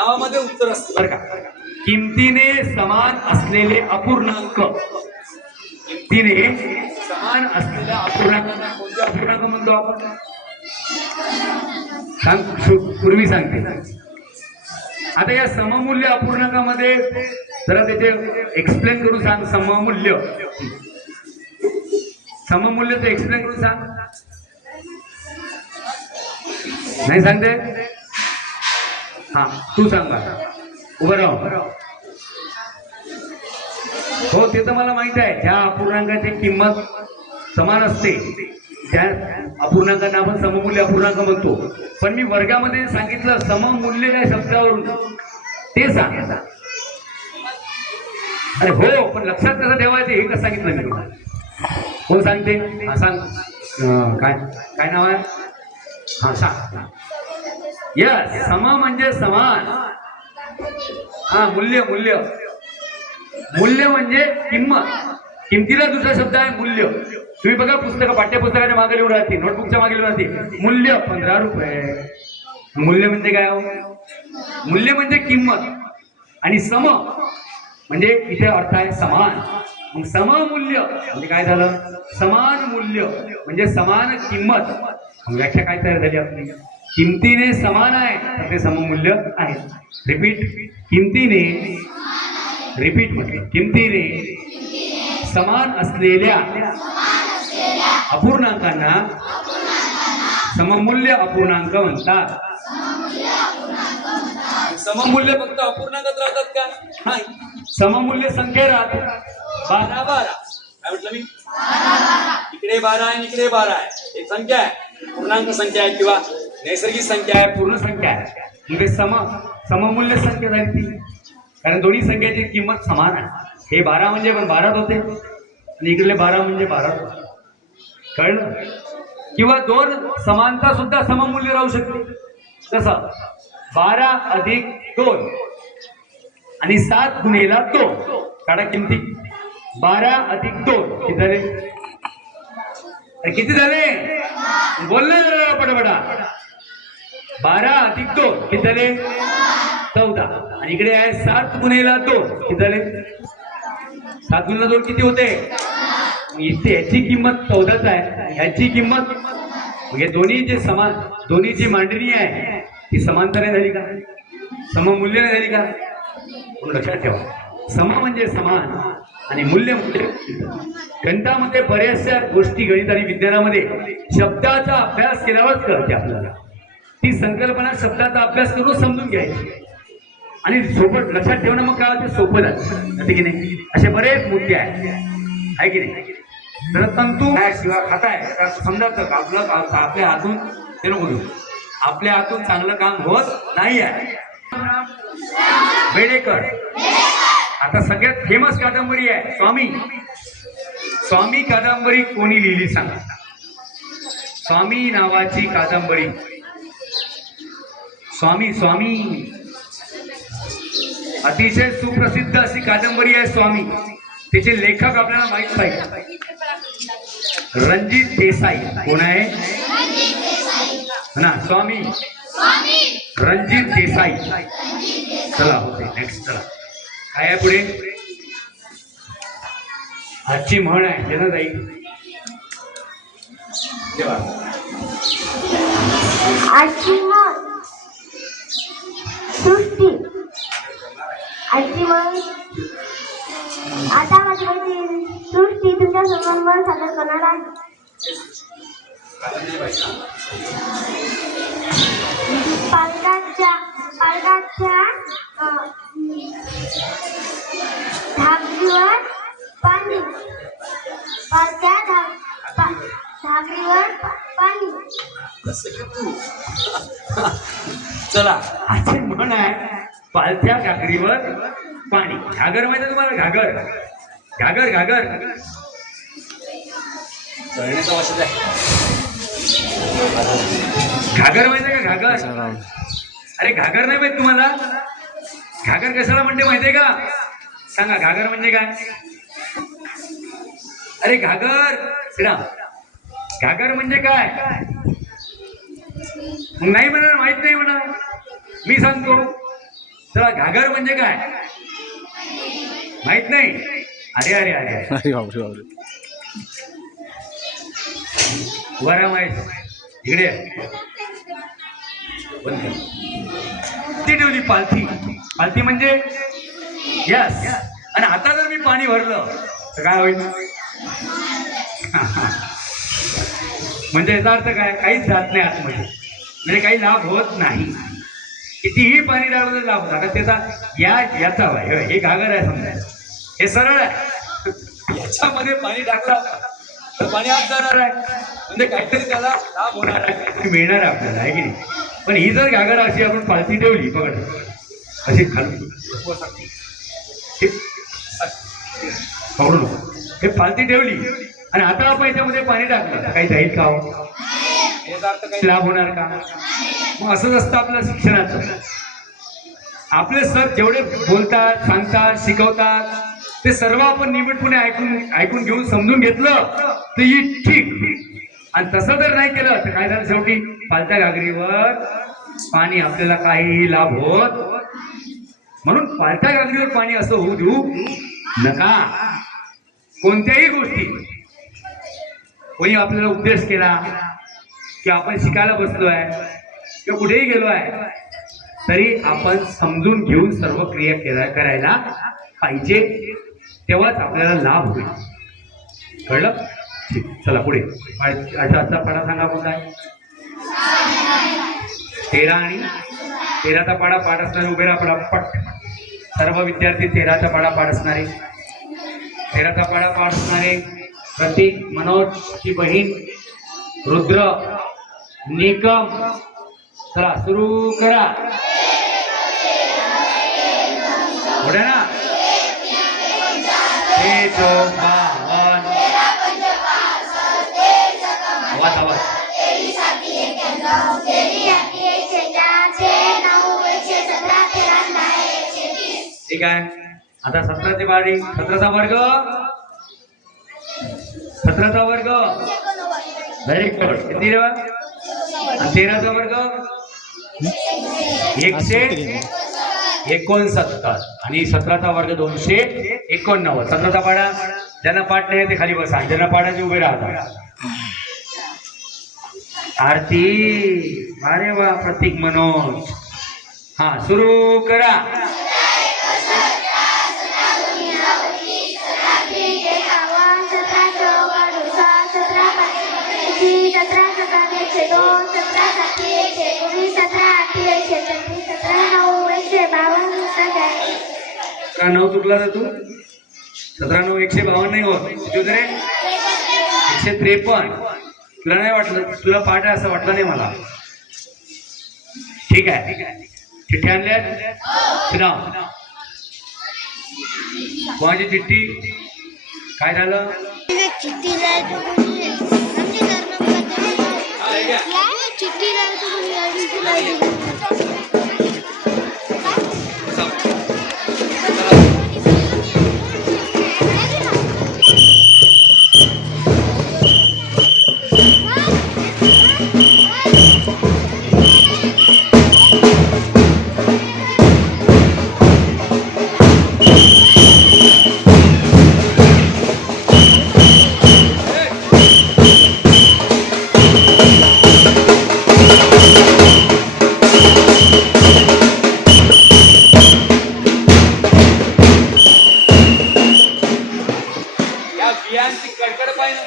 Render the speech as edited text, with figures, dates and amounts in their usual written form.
नावामध्ये उत्तर असतं बरं का. किमतीने समान असलेले अपूर्णांक, किमतीने समान असलेल्या अपूर्णांकांना कोणते अपूर्णांक म्हणतो आपण? सांग, पूर्वी सांगते. आता या सममूल्य अपूर्णांकामध्ये जरा त्याचे एक्सप्लेन करून सांग. सममूल्य, सममूल्यचं एक्सप्लेन करून सांग. नाही सांगते? हा, तू सांग बा. उभं राहू. हो, ते तर मला माहित आहे. ज्या अपूर्णांकाची किंमत समान असते त्या अपूर्णांकांना आपण सममूल्य अपूर्णांक म्हणतो. पण मी वर्गामध्ये सांगितलं सममूल्य या शब्दावरून, ते सांग. अरे हो, पण लक्षात कसं ठेवायचं हे कसं सांगितलं मी तुला. कोण सांगते? हा सांग. काय काय नाव आहे? हा सांग. यस, सम म्हणजे समान. हा, मूल्य, मूल्य, मूल्य म्हणजे किंमत. किमतीला दुसरा शब्द आहे मूल्य. तुम्ही बघा पुस्तकं, पाठ्यपुस्तकाच्या मागे लिहून राहते, नोटबुकच्या मागे लिहून राहते मूल्य 15 रुपये. मूल्य म्हणजे काय हो? मूल्य म्हणजे किंमत. आणि सम म्हणजे इथे अर्थ आहे समान. मग सममूल्य म्हणजे काय झालं? समान मूल्य म्हणजे समान किंमत. व्याख्या काय तयार झाली आपली? किमतीने समान आहे तर ते सममूल्य आहे. रिपीट, किमतीने, रिपीट म्हटलं, किमतीने समान असलेल्या अपूर्णांकांना सममूल्य अपूर्णांक म्हणतात. सममूल्य फक्त अपूर्णांकात राहतात का? नाही, सममूल्य संख्या राहते. 12 12. काय म्हटलं मी? इकडे 12 आहे, इकडे 12 आहे. एक संख्या आहे, पूर्णांक संख्या आहे किंवा नैसर्गिक संख्या आहे, पूर्ण संख्या आहे. म्हणजे सममूल्य संख्या झाली ती, कारण दोन्ही संख्येची किंमत समान आहे. हे 12 म्हणजे पण 12 होते आणि इकडले 12 म्हणजे 12 होते. कळलं? किंवा दोन समानता सुद्धा सममूल्य राहू शकते. कसं? 12 अधिक 2 आणि 7 गुणिले 2. काढा किमती. 12 अधिक 2 किती झाले? किती झाले? बोल ना पटापटा. 12 अधिक 2 किती झाले? 14. आणि इकडे आहे 7 गुणिले 2 किती झाले? 7 गुणिले 2 किती होते? इथे याची किंमत 14च आहे, ह्याची किंमत, म्हणजे दोन्ही जे समान, दोन्ही जी मांडणी आहे ती समांतर झाली का? सममूल्य झाली का? लक्षात ठेवा, सम म्हणजे समान आणि मूल्य म्हणजे. गणितामध्ये बऱ्याचशा गोष्टी, गणित आणि विज्ञानामध्ये शब्दाचा अभ्यास केल्यावरच कळते आपल्याला. ती संकल्पना शब्दाचा अभ्यास करून समजून घ्यायची आणि सोबत लक्षात ठेवणं मग काय होते? सोपं जातं की नाही? असे बरेच मुद्दे आहे की नाही? जर तंतू शिवाय खाताय समजायचं का आपलं आपल्या हातून ते नको घेऊ, आपल्या हातून चांगलं काम होत नाही आहे. बेडेकर. आता सगळ्यात फेमस कादंबरी आहे स्वामी. स्वामी कादंबरी कोणी लिहिली सांगा? स्वामी नावाची कादंबरी. स्वामी, स्वामी अतिशय सुप्रसिद्ध अशी कादंबरी आहे स्वामी. त्याचे लेखक आपल्याला माहित पाहिजे. रणजित देसाई. कोण आहे ना? स्वामी रणजित देसाई. चला होते नेक्स्ट. चला काय आहे पुढे? आजची म्हण आहे हे ना जाईल तेव्हा. आजची म्हण सृष्टी. आजची म्हण आता माझी सृष्टी तुमच्या समोर सादर करणार आहे. पालकाच्या धागरीवर पाणी. पालक्या धागरीवर पाणी. चला, असे म्हण आहे पालथ्या घागरीवर पाणी. घागर माहिती तुम्हाला? घागर, घागर, घागर चढण्याचा वाशच आहे. घागर माहितीये का? घागर. अरे घागर नाही माहित तुम्हाला? घागर कशाला म्हणते माहितीये का? सांगा, घागर म्हणजे काय? अरे घागर, श्रीराम, घागर म्हणजे काय? नाही म्हणा, माहित नाही म्हणा. मी सांगतो. चला घागर म्हणजे काय माहित नाही? अरे अरे अरे अरे बापरे बापरे. वरा माहित इकडे ये. बंद कर. ती ठेवली पालथी. पालथी म्हणजे यस. आणि आता जर मी पाणी भरलं तर काय होईल? म्हणजे याचा अर्थ काय? काहीच जात नाही आतमध्ये, म्हणजे काही लाभ होत नाही. कितीही पाणी टाकलं तर लाभ होत. आता त्याचा याचा हे घागर आहे समजा, हे सरळ आहे. याच्यामध्ये पाणी टाकलं तर पाणी आत जाणार आहे, म्हणजे काहीतरी त्याला लाभ होणार आहे, काहीतरी मिळणार आहे आपल्याला, आहे की नाही? पण ही जर घागर अशी आपण पालथी ठेवली बघा अशी खालून पकडू नको, हे पालथी ठेवली आणि आता आपण याच्यामध्ये पाणी टाकलं तर काही जाईल का? याचा अर्थ काही लाभ होणार का? मग असंच असतं आपलं शिक्षणाचं. आपले सर जेवढे बोलतात, सांगतात, शिकवतात ते सर्व आपण नियमितपणे ऐकून घेऊन समजून घेतलं तर ही ठीक. आणि तसं जर नाही केलं तर काय झालं? शेवटी पालत्या घागरीवर पाणी आपल्याला काहीही लाभ होत. म्हणून पालत्या घागरीवर पाणी असं होऊ देऊ नका. कोणत्याही गोष्टी कोणी आपल्याला उपदेश केला की आपण शिकायला बसलोय किंवा कुठेही गेलो आहे तरी आपण समजून घेऊन सर्व क्रिया करायला पाहिजे, तेव्हाच आपल्याला लाभ होईल. कळलं? ठीक, चला पुढे. आजचा पाढा सांगा कोणता आहे? 13 आणि 13चा पाढा पाठ असणारे उभे राहा पट. सर्व विद्यार्थी 13चा पाढा पाठ असणारे, 13चा पाढा पाठ असणारे प्रतीक, मनोज ची बहीण, रुद्र, निकम. चला सुरू करा. पुढे ना 52 आवाज. ठीक आहे. आता 17ची पाढी, 17चा वर्ग, 17चा वर्ग व्हेरी गुड. किती रे? 13चा वर्ग 169 आणि 17चा वर्ग 289. 17चा पाढा ज्यांना पाठ नाही ते खाली बसा, ज्यांना पाठाचे उभे राहतात. आरती. अरे वा, प्रतीक, मनोज. हा सुरू करा. नऊ चुकला तर तू 17 9 152 नाही होत. किती रे? 153. तुला नाही वाटलं? तुला पाठ आहे असं वाटलं नाही मला. ठीक आहे. चिठ्ठ्या आणल्यात? कोणाची चिठ्ठी? काय झालं? बियांची कडकड पाहिजे.